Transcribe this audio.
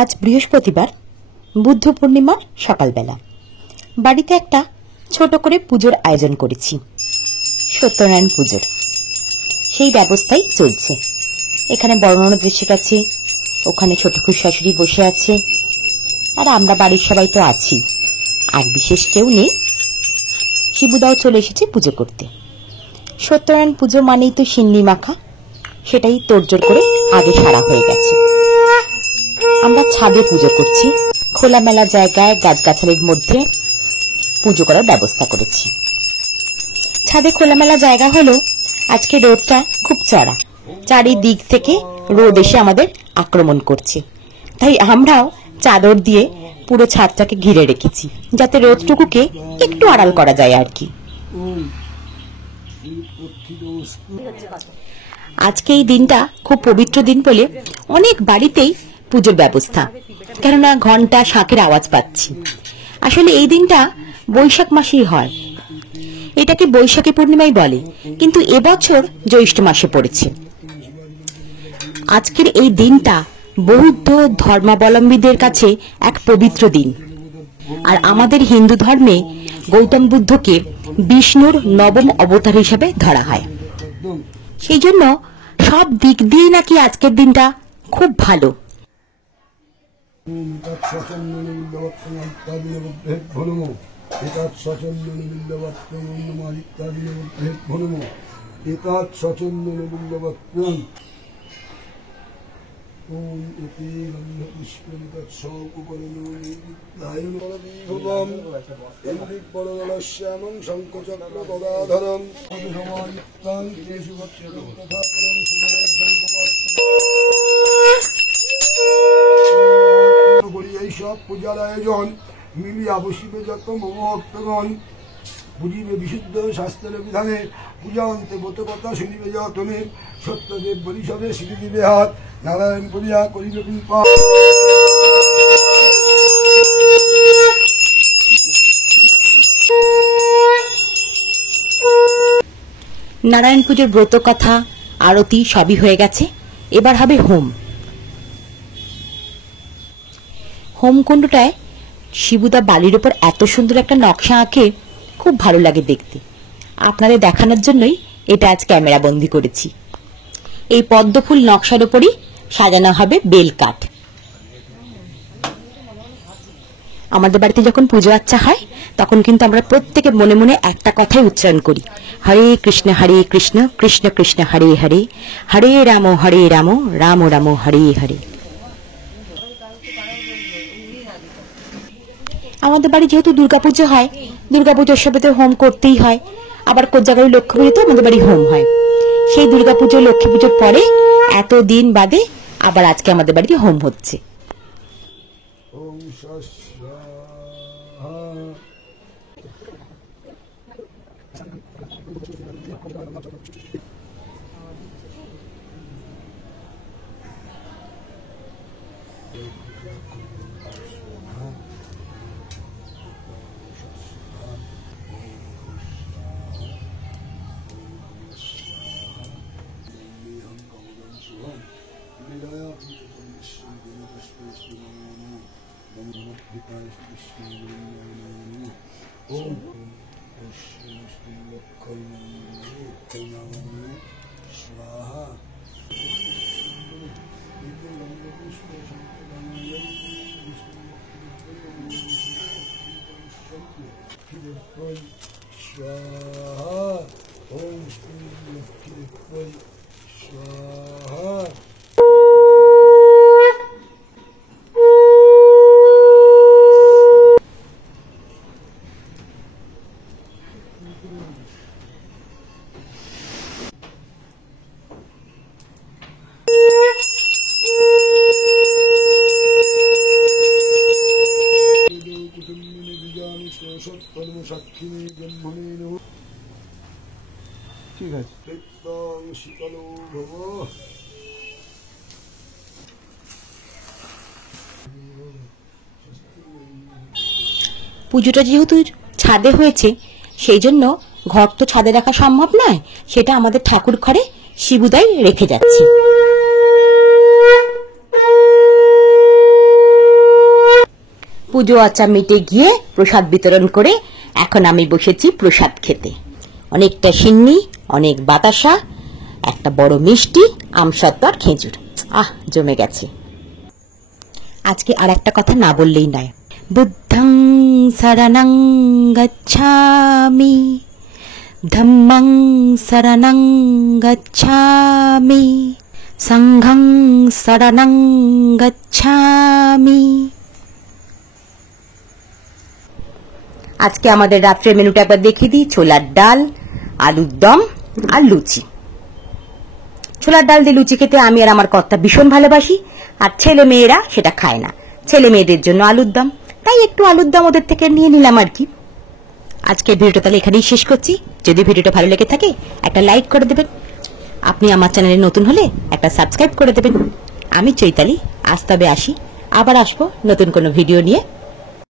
আজ বৃহস্পতিবার, বুদ্ধ পূর্ণিমার সকালবেলা বাড়িতে একটা ছোট করে পুজোর আয়োজন করেছি, সত্যনারায়ণ পুজোর। সেই ব্যবস্থাই চলছে। এখানে বড় ননদ এসে গেছে, ওখানে ছোট খুব শাশুড়ি বসে আছে, আর আমরা বাড়ির সবাই তো আছি, আর বিশেষ কেউ নেই। শিবুদাও চলে এসেছে পুজো করতে। সত্যনারায়ণ পুজো মানেই তো সিন্নি মাখা, সেটাই তোড়জোড় করে আগে সারা হয়ে গেছে। আমরা ছাদে পুজো করছি, খোলামেলা জায়গায় গাছগাছালির মধ্যে পুজো করার ব্যবস্থা করেছি। ছাদে খোলামেলা জায়গা হলো, আজকে রোদটা খুব চড়া, চারিদিক থেকে রোদ এসে আমাদের আক্রমণ করছে, তাই আমরাও চাদর দিয়ে পুরো ছাদটাকে ঘিরে রেখেছি, যাতে রোদটুকুকে একটু আড়াল করা যায় আর কি। আজকে এই দিনটা খুব পবিত্র দিন বলে অনেক বাড়িতেই পুজোর ব্যবস্থা, কেননা ঘন্টা শাঁখের আওয়াজ পাচ্ছি। আসলে এই দিনটা বৈশাখ মাসেই হয়, এটাকে বৈশাখী পূর্ণিমাই বলে, কিন্তু এবছর জ্যৈষ্ঠ মাসে পড়েছে। আজকের এই দিনটা বৌদ্ধ ধর্মাবলম্বীদের কাছে এক পবিত্র দিন, আর আমাদের হিন্দু ধর্মে গৌতম বুদ্ধকে বিষ্ণুর নবম অবতার হিসেবে ধরা হয়। সেই জন্য সব দিক দিয়ে নাকি আজকের দিনটা খুব ভালো। এইসব পূজার আয়োজন মিলিয়া বসিবে যত মম ভক্তগণ, বুঝিবে বিশুদ্ধ শাস্ত্রের বিধানে, পূজা অন্তে ব্রত কথা শুনিবে যতনে, সত্যদেব বলি সবে সিঁড়ি দিবে হাত, নারায়ণ পূজা করিবে কৃপা। নারায়ণ পুজোর ব্রত কথা, আরতি সবই হয়ে গেছে, এবার হবে হোম। হোমকুণ্ডটায় শিবুদা বালির উপর এত সুন্দর একটা নকশা আঁকে, খুব ভালো লাগে দেখতে। আপনাদের দেখানোর জন্যই এটা আজ ক্যামেরা বন্দি করেছি। এই পদ্মফুল নকশার উপরই সাজানো হবে বেল কাঠ। আমাদের বাড়িতে যখন পুজো আচ্ছা হয়, তখন কিন্তু আমরা প্রত্যেকে মনে মনে একটা কথাই উচ্চারণ করি, হরে কৃষ্ণ কৃষ্ণ কৃষ্ণ হরে হরে, হরে রাম রাম রাম হরে হরে। আমাদের বাড়ি যেহেতু দুর্গাপুজো হয়, দুর্গাপুজোর সবেতে হোম করতেই হয়, আবার কোজাগরী লক্ষ্মী পুজোতেও আমাদের বাড়ি হোম হয়। সেই দুর্গাপুজো লক্ষ্মী পুজোর পরে এত দিন বাদে আবার আজকে আমাদের বাড়িতে হোম হচ্ছে। ঠিক আছে। পুজোটা যেহেতু ছাদে হয়েছে, সেই জন্য ঘর তো ছাদে রাখা সম্ভব নয়, সেটা আমাদের ঠাকুর ঘরে শিবুদাই রেখে যাচ্ছি। পুজো আচা মিটে গিয়ে প্রসাদ বিতরণ করে এখন আমি বসেছি প্রসাদ খেতে। অনেকটা সিন্নি, অনেক বাতাসা, একটা বড় মিষ্টি, আমসত্ত্ব আর খেজুর। জমে গেছে। আজকে আর একটা কথা না বললেই নয়। বুদ্ধং শরণং গচ্ছামি, ধম্মং শরণং গচ্ছামি, সংঘং শরণং গচ্ছামি। আজকে আমাদের রাত্রের মেনুটা একবার দেখিয়ে দিই। ছোলার ডাল, আলুর দম আর লুচি। ছোলার ডাল দিয়ে লুচি খেতে আমি আর আমার কর্তা ভীষণ ভালোবাসি, আর ছেলে মেয়েরা সেটা খায় না। ছেলে মেয়েদের জন্য আলুর দম, তাই একটু আলুর দম ওদের থেকে নিয়ে নিলাম আর কি। আজকের ভিডিওটা তাহলে এখানেই শেষ করছি। যদি ভিডিওটা ভালো লেগে থাকে একটা লাইক করে দেবেন। আপনি আমার চ্যানেলে নতুন হলে একটা সাবস্ক্রাইব করে দেবেন। আমি চৈতালি, আজ তবে আসি। আবার আসবো নতুন কোনো ভিডিও নিয়ে।